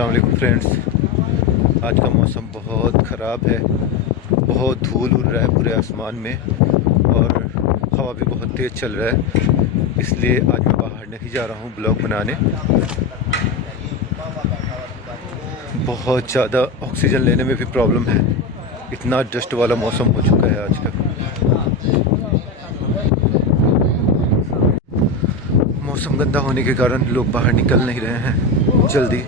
अस्सलाम वालेकुम फ्रेंड्स। आज का मौसम बहुत ख़राब है, बहुत धूल उड़ रहा है पूरे आसमान में और हवा भी बहुत तेज़ चल रहा है, इसलिए आज मैं बाहर नहीं जा रहा हूँ ब्लॉग बनाने। बहुत ज़्यादा ऑक्सीजन लेने में भी प्रॉब्लम है, इतना डस्ट वाला मौसम हो चुका है आज का। मौसम गंदा होने के कारण लोग बाहर निकल नहीं रहे हैं जल्दी,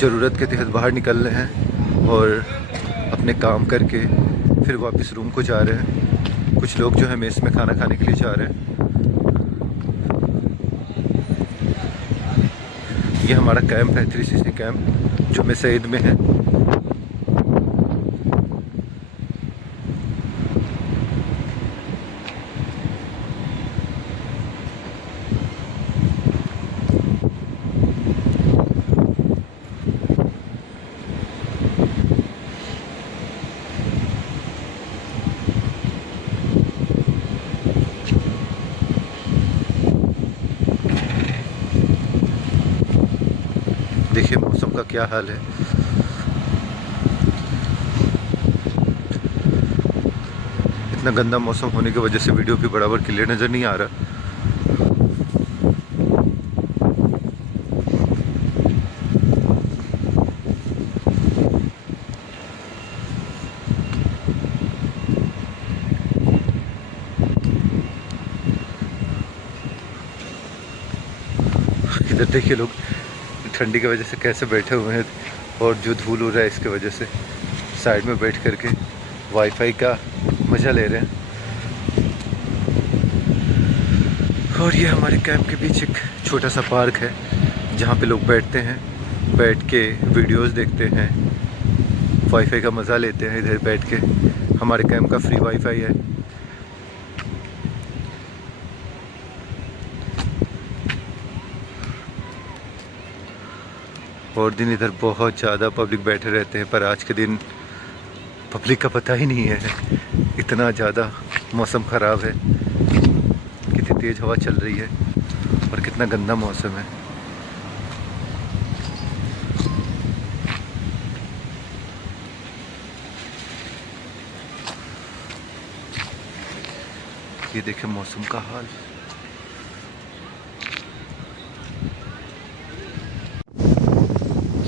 ज़रूरत के तहत बाहर निकल रहे हैं और अपने काम करके फिर वापस रूम को जा रहे हैं। कुछ लोग जो है मेस में खाना खाने के लिए जा रहे हैं। ये हमारा कैंप है 360 कैंप जो सईद में है। देखिए मौसम का क्या हाल है। इतना गंदा मौसम होने की वजह से वीडियो भी बराबर क्लियर नज़र नहीं आ रहा। इधर देखिए लोग ठंडी की वजह से कैसे बैठे हुए हैं और जो धूल उड़ रहा है इसके वजह से साइड में बैठ करके वाईफाई का मज़ा ले रहे हैं। और ये हमारे कैंप के पीछे एक छोटा सा पार्क है जहाँ पे लोग बैठते हैं, बैठ के वीडियोस देखते हैं, वाईफाई का मज़ा लेते हैं। इधर बैठ के हमारे कैंप का फ्री वाईफाई है। और दिन इधर बहुत ज़्यादा पब्लिक बैठे रहते हैं, पर आज के दिन पब्लिक का पता ही नहीं है। इतना ज़्यादा मौसम ख़राब है, कितनी तेज़ हवा चल रही है और कितना गंदा मौसम है। ये देखिए मौसम का हाल।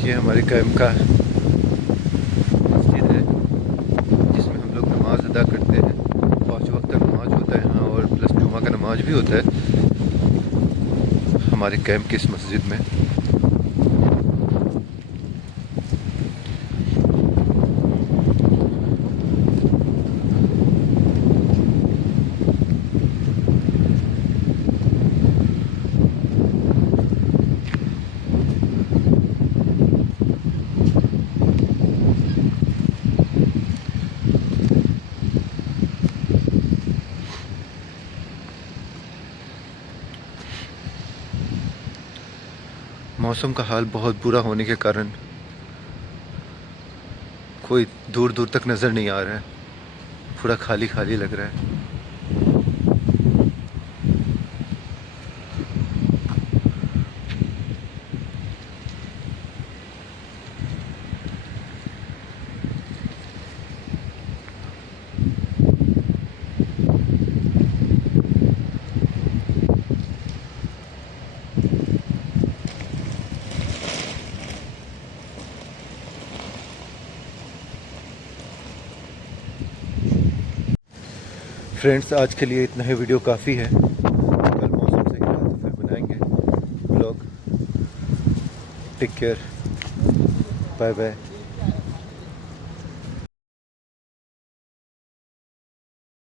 ये हमारे कैंप का मस्जिद है जिसमें हम लोग नमाज अदा करते हैं। 5 वक्त का नमाज होता है यहाँ और प्लस जुमा का नमाज भी होता है हमारे कैंप की इस मस्जिद में। मौसम का हाल बहुत बुरा होने के कारण कोई दूर दूर तक नज़र नहीं आ रहा है, पूरा खाली खाली लग रहा है। फ्रेंड्स आज के लिए इतना ही, वीडियो काफ़ी है। कल मौसम सही रहा तो फिर बनाएंगे blog. Take care, bye bye.